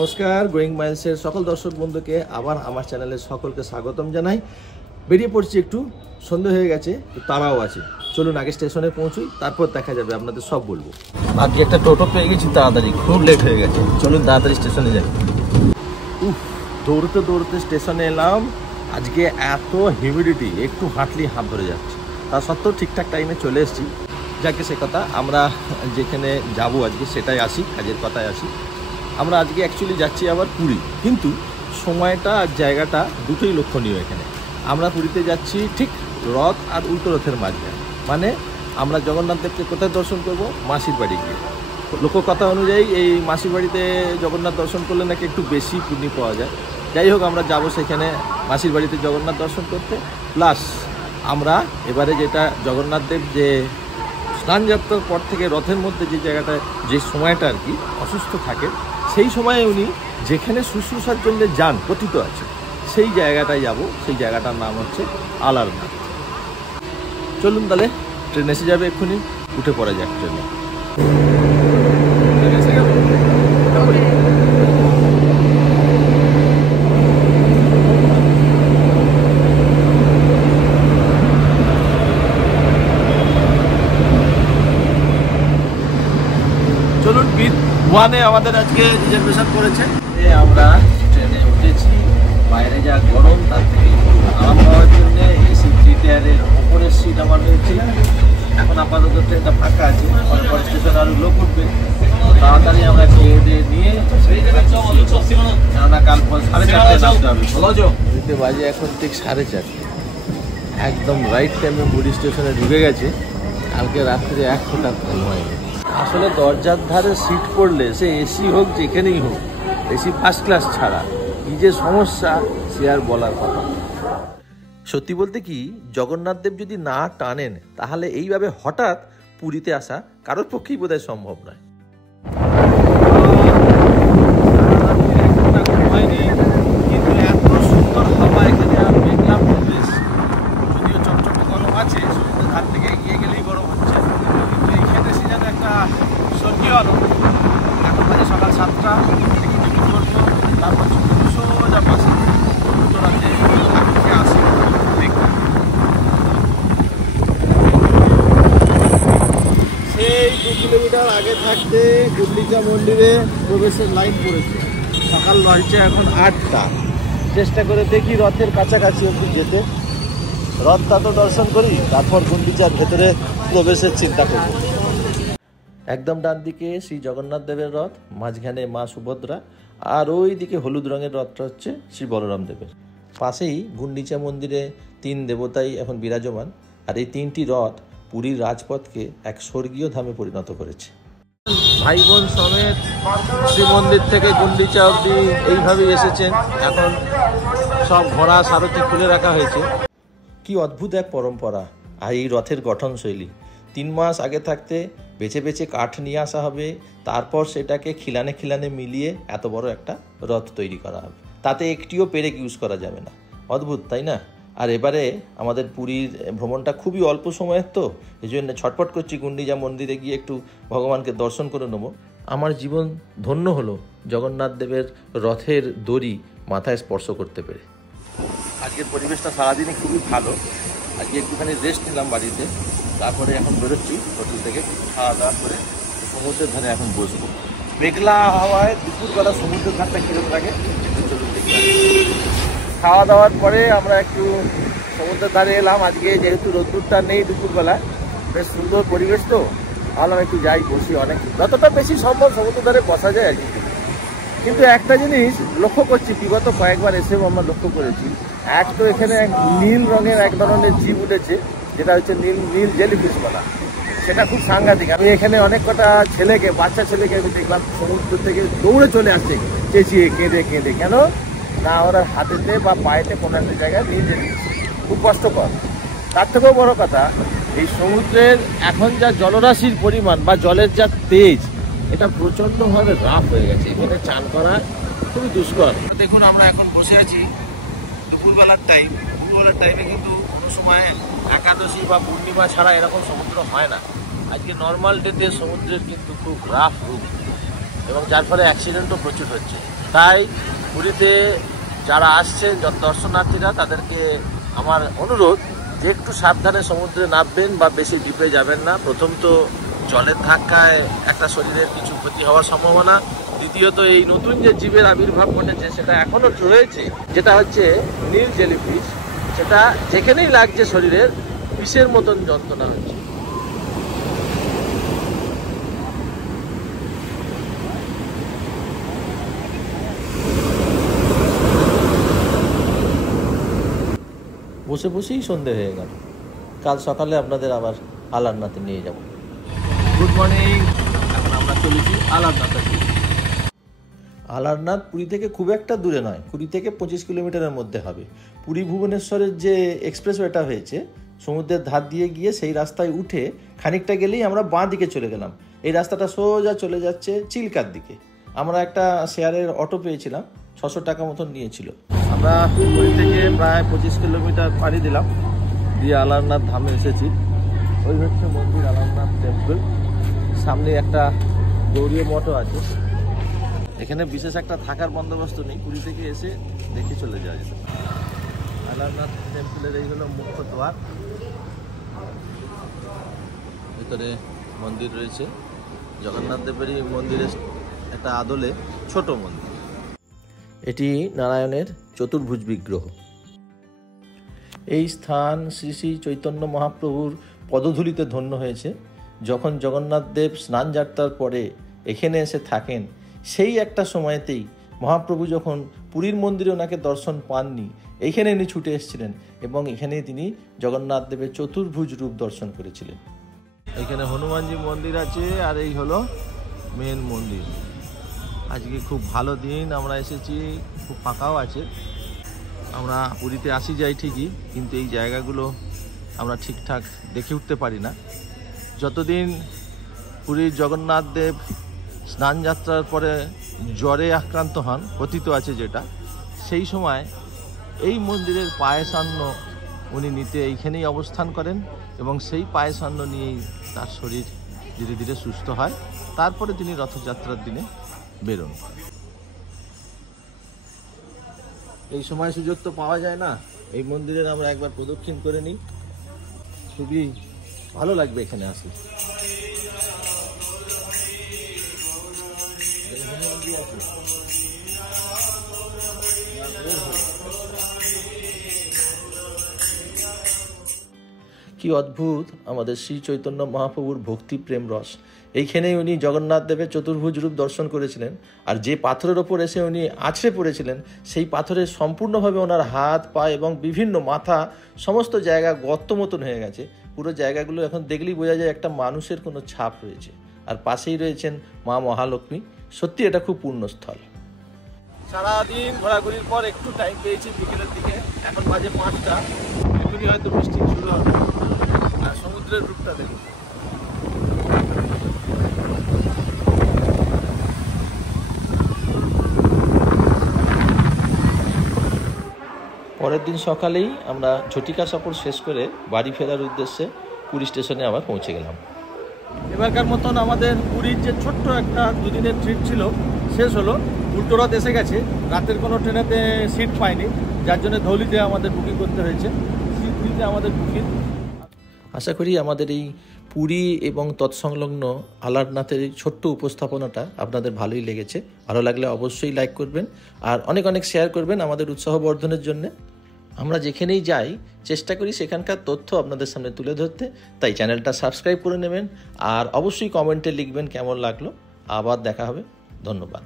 নমস্কার, গোয়িং মাইলসের সকল দর্শক বন্ধুকে আবার আমার চ্যানেলে সকলকে স্বাগতম জানাই। বেরিয়ে পড়ছি, একটু সন্ধ্যে হয়ে গেছে, তারাও আছে। চলুন আগে স্টেশনে পৌঁছুই, তারপর দেখা যাবে, আপনাদের সব বলবো। আজকে একটা টোটো পেয়ে গেছি তাড়াতাড়ি, খুব লেট হয়ে গেছে। চলুন তাড়াতাড়ি স্টেশনে যাই। দৌড়তে দৌড়তে স্টেশনে এলাম। আজকে এত হিউমিডিটি, একটু হাঁটলেই হাত ধরে যাচ্ছে। তা সত্ত্বেও ঠিকঠাক টাইমে চলে এসেছি। যাকে সে কথা, আমরা যেখানে যাব আজকে সেটাই আসি, কাজের কথায় আসি। আমরা আজকে অ্যাকচুয়ালি যাচ্ছি আবার পুরী, কিন্তু সময়টা আর জায়গাটা দুটোই লক্ষণীয়। এখানে আমরা পুরীতে যাচ্ছি ঠিক রথ আর উল্টো রথের মাঝখানে। মানে আমরা জগন্নাথ দেবকে কোথায় দর্শন করব? মাসির বাড়ি গিয়ে। লোককথা অনুযায়ী এই মাসির বাড়িতে জগন্নাথ দর্শন করলে নাকি একটু বেশি পুণ্য পাওয়া যায়। যাই হোক, আমরা যাব সেখানে মাসির বাড়িতে জগন্নাথ দর্শন করতে। প্লাস আমরা এবারে যেটা জগন্নাথ দেব যে স্নানযাত্রার পর থেকে রথের মধ্যে যে জায়গাটায়, যে সময়টা আর কি অসুস্থ থাকে, সেই সময়ে উনি যেখানে শুশ্রূষার জন্য যান, কথিত আছে, সেই জায়গাটায় যাব। সেই জায়গাটার নাম হচ্ছে আলারনাথ। চলুন তাহলে, ট্রেন এসে যাবে এক্ষুনি, উঠে পড়া যাক ট্রেনে। চলুন, ওয়ানে আমাদের আজকে রিজার্ভেশন করেছে। আমরা ট্রেনে উঠেছি। বাইরে যা গরম, তার থেকে আরাম পাওয়ার জন্য এসি 3 টায়ারের ওপরের সিট আমার রয়েছে। এখন আপাতত ট্রেনটা ফাঁকা আছে, পর স্টেশনে আরও লোক উঠবে। তাড়াতাড়ি আমরা খেয়ে দিয়ে নিয়ে, কেননা কাল 4:30টায় নামতে হবে। পুরীতে বাজে এখন ঠিক 4:30। একদম রাইট টাইমে পুরী স্টেশনে ঢুকে গেছে। কালকে রাত্রে 1 ফোঁটা ঘুম হয়নি। আসলে দরজার ধারে সিট পড়লে, সে এসি হোক যেখানেই হোক, এসি ফার্স্ট ক্লাস ছাড়া কি যে সমস্যা, সে আর বলার কথা। সত্যি বলতে কি, জগন্নাথ দেব যদি না টানেন, তাহলে এইভাবে হঠাৎ পুরীতে আসা কারোর পক্ষেই বোধহয় সম্ভব নয়। কিন্তু এত সুন্দর হাওয়া এখানে, আর মেঘলা পরিবেশ। যদিও চটচটে গরম আছে, সমুদ্রের ধার থেকে এগিয়ে গেলেই গরম হচ্ছে, কিন্তু এখানে এসে যেন একটা স্বর্গীয় আনন্দ। এখন বাজে সকাল 7টা, টিকিট করবো, তারপর সোজা পাশে উত্তরাতে আসি। সেই 2 কিলোমিটার আগে থাকতে গুন্ডিচা মন্দিরে প্রবেশের লাইন পড়েছে। সকাল 9টা, এখন 8টা। চেষ্টা করে দেখি রথের কাছাকাছি অবধি যেতে। রথটা তো দর্শন করি, তারপর গুন্ডিচার ভেতরে প্রবেশের চিন্তা করব। একদম ডান দিকে শ্রী জগন্নাথ দেবের রথ, মাঝখানে মা সুভদ্রা, আর ওই দিকে হলুদ রঙের রথটা হচ্ছে শ্রী বলরাম দেবের। পাশেই গুন্ডিচা মন্দিরে 3 দেবতাই এখন বিরাজমান। আর এই 3টি রথ পুরীর রাজপথকে এক স্বর্গীয় ধামে পরিণত করেছে। ভাই বোন সমেত শ্রীমন্দির থেকে গুন্ডিচা অব্দি এইভাবেই এসেছেন। এখন সব ঘোড়া সারথি খুলে রাখা হয়েছে। কি অদ্ভুত এক পরম্পরা আর এই রথের গঠনশৈলী। 3 মাস আগে থাকতে বেছে বেছে কাঠ নিয়ে আসা হবে, তারপর সেটাকে খিলানে খিলানে মিলিয়ে এত বড় একটা রথ তৈরি করা হবে। তাতে একটিও পেরেক ইউজ করা যাবে না। অদ্ভুত, তাই না? আর এবারে আমাদের পুরীর ভ্রমণটা খুবই অল্প সময়ের, তো এই জন্য ছটফট করছি গুন্ডিচা মন্দিরে গিয়ে একটু ভগবানকে দর্শন করে নেবো। আমার জীবন ধন্য হলো জগন্নাথ দেবের রথের দড়ি মাথায় স্পর্শ করতে পেরে। আজকের পরিবেশটা সারাদিনই খুবই ভালো। আজকে একটুখানি রেস্ট নিলাম বাড়িতে, তারপরে এখন বেরোচ্ছি হোটেল থেকে, খাওয়া দাওয়া করে সমুদ্রের ধারে এখন বসবো। মেঘলা হাওয়ায় দুপুরবেলা সমুদ্রের ধারটা কিরকম লাগে চলুন দেখি। খাওয়া দাওয়ার পরে আমরা একটু সমুদ্রের ধারে এলাম। আজকে যেহেতু রোদ্দুরটা নেই দুপুরবেলা, বেশ সুন্দর পরিবেশ, তো ভাবলাম একটু যাই, বসি। অনেক যতটা বেশি সম্ভব সমুদ্রের ধারে বসা যায় আর কি। কিন্তু একটা জিনিস লক্ষ্য করছি, বিগত কয়েকবার এসেও আমরা লক্ষ্য করেছি, এক তো এখানে এক নীল রঙের এক ধরনের জীব উঠেছে, যেটা হচ্ছে নীল জেলিফিশ বলা। সেটা খুব সাংঘাতিক। আমি এখানে অনেক কটা ছেলেকে, বাচ্চা ছেলেকে আমি দেখলাম সমুদ্র থেকে দৌড়ে চলে আসছে চেঁচিয়ে, কেঁদে কেঁদে। কেন না, ওরা হাতেতে বা পায়েতে কোনো একটা জায়গায় নীল জেলিফিশ, খুব কষ্টকর। তার থেকেও বড় কথা, এই সমুদ্রের এখন যা জলরাশির পরিমাণ বা জলের যা তেজ, এটা প্রচণ্ডভাবে রাফ হয়ে গেছে। এখানে চান করা খুবই দুষ্কর। দেখুন, আমরা এখন বসে আছি দুপুরবেলার টাইম। দুপুরবেলার টাইমে কিন্তু কোনো সময় একাদশী বা পূর্ণিমা ছাড়া এরকম সমুদ্র হয় না। আজকে নর্মাল ডেতে সমুদ্রের কিন্তু খুব রাফ রূপ, এবং যার ফলে অ্যাক্সিডেন্টও প্রচুর হচ্ছে। তাই পুরীতে যারা আসছেন দর্শনার্থীরা তাদেরকে আমার অনুরোধ যে একটু সাবধানে সমুদ্রে নামবেন বা বেশি ডিপে যাবেন না। প্রথম তো জলের ধাক্কায় একটা শরীরের কিছু ক্ষতি হওয়ার সম্ভাবনা, দ্বিতীয়ত এই নতুন যে জীবের আবির্ভাব ঘটেছে সেটা এখনো রয়েছে, যেটা হচ্ছে নীল জেলিফিশ, সেটা যেখানেই লাগছে শরীরের বিষের মতন যন্ত্রণা হচ্ছে। বসে বসেই সন্ধে হয়ে গেল। কাল সকালে আপনাদের আবার আলারনাথে নিয়ে যাব। Good morning. এখন আমরা চলেছি আলারনাথে। আলারনাথ পুরী থেকে খুব একটা দূরে নয়, পুরী থেকে 25 কিলোমিটারের মধ্যে হবে। পুরী ভুবনেশ্বরের যে এক্সপ্রেসওয়েটা হয়েছে সমুদ্রের ধার দিয়ে গিয়ে সেই রাস্তায় উঠে খানিকটা গেলেই আমরা বাঁ দিকে চলে গেলাম। এই রাস্তাটা সোজা চলে যাচ্ছে চিল্কার দিকে। আমরা একটা শেয়ারের অটো পেয়েছিলাম, 600 টাকা মতন নিয়েছিল। আমরা পুরী থেকে প্রায় 25 কিলোমিটার পাড়ি দিলাম, দিয়ে আলারনাথ ধামে এসেছি। ওই হচ্ছে মন্দির আলারনাথ টেম্পল। সামনে একটা গৌরীয় মঠও আছে। এখানে বিশেষ একটা থাকার বন্দোবস্ত নেই, পুরী থেকে এসে দেখে চলে যাওয়া যেত। আলারনাথ টেম্পলের এই হলো মুখ্য দ্বার। ভিতরে মন্দির রয়েছে, জগন্নাথ দেবেরই মন্দিরের একটা আদলে ছোট মন্দির। এটি নারায়ণের চতুর্ভুজ বিগ্রহ। এই স্থান শ্রী শ্রী চৈতন্য মহাপ্রভুর পদধূলিতে ধন্য হয়েছে। যখন জগন্নাথ দেব স্নান যাত্রার পরে এখানে এসে থাকেন, সেই একটা সময়তেই মহাপ্রভু যখন পুরীর মন্দিরে ওনাকে দর্শন পাননি, এইখানে ইনি ছুটে এসেছিলেন এবং এখানেই তিনি জগন্নাথ দেবের চতুর্ভুজ রূপ দর্শন করেছিলেন। এখানে হনুমানজি মন্দির আছে, আর এই হলো মেন মন্দির। আজকে খুব ভালো দিন, আমরা এসেছি, খুব ফাঁকাও আছে। আমরা পুরীতে আসি যাই ঠিকই, কিন্তু এই জায়গাগুলো আমরা ঠিকঠাক দেখে উঠতে পারি না। যতদিন পুরীর জগন্নাথ দেব স্নান যাত্রার পরে জ্বরে আক্রান্ত হন, কথিত আছে যেটা, সেই সময় এই মন্দিরের পায়েসান্ন উনি নিতে এইখানেই অবস্থান করেন এবং সেই পায়েসান্ন নিয়েই তার শরীর ধীরে ধীরে সুস্থ হয়। তারপরে তিনি রথযাত্রার দিনে বেরোন। এই সময় সুযোগ তো পাওয়া যায় না, এই মন্দিরের আমরা একবার প্রদক্ষিণ করে নিই, খুবই ভালো লাগবে এখানে আসলে। কি অদ্ভুত আমাদের শ্রী চৈতন্য মহাপ্রভুর ভক্তি প্রেম রস। এইখানেই উনি জগন্নাথ দেবের চতুর্ভুজ রূপ দর্শন করেছিলেন, আর যে পাথরের ওপর এসে উনি আছড়ে পড়েছিলেন, সেই পাথরে সম্পূর্ণভাবে ওনার হাত পা এবং বিভিন্ন মাথা সমস্ত জায়গা গর্ত মতন হয়ে গেছে। পুরো জায়গাগুলো এখন দেখলেই বোঝা যায় একটা মানুষের কোনো ছাপ রয়েছে, আর পাশেই রয়েছেন মা মহালক্ষ্মী। সত্যি এটা খুব পুণ্যস্থল। সারাদিন ঘোরাঘুরির পর একটু টাইম পেয়েছি বিকেলের দিকে, এখন বাজে 5টা। এখনই হয়তো বৃষ্টি শুরু হবে, আর সমুদ্রের রূপটা দেখুন। পরের দিন সকালেই আমরা ঝটিকা সফর শেষ করে বাড়ি ফেরার উদ্দেশ্যে পুরী স্টেশনে আবার পৌঁছে গেলাম। এবারকার মতন আমাদের পুরীর যে ছোট্ট একটা দুদিনের ট্রিপ ছিল শেষ হলো। উল্টো রথ এসে গেছে, রাতের কোনো ট্রেনেতে সিট পাইনি, যার জন্য ধৌলিতে আমাদের বুকিং করতে হয়েছে। সিটে আমাদের বুকিং। আশা করি আমাদের এই পুরী এবং তৎসংলগ্ন আলারনাথের এই ছোট্ট উপস্থাপনাটা আপনাদের ভালোই লেগেছে। ভালো লাগলে অবশ্যই লাইক করবেন আর অনেক অনেক শেয়ার করবেন আমাদের উৎসাহ বর্ধনের জন্য। আমরা যেখানেই যাই চেষ্টা করি সেখানকার তথ্য আপনাদের সামনে তুলে ধরতে, তাই চ্যানেলটা সাবস্ক্রাইব করে নেবেন আর অবশ্যই কমেন্টে লিখবেন কেমন লাগলো। আবার দেখা হবে। ধন্যবাদ।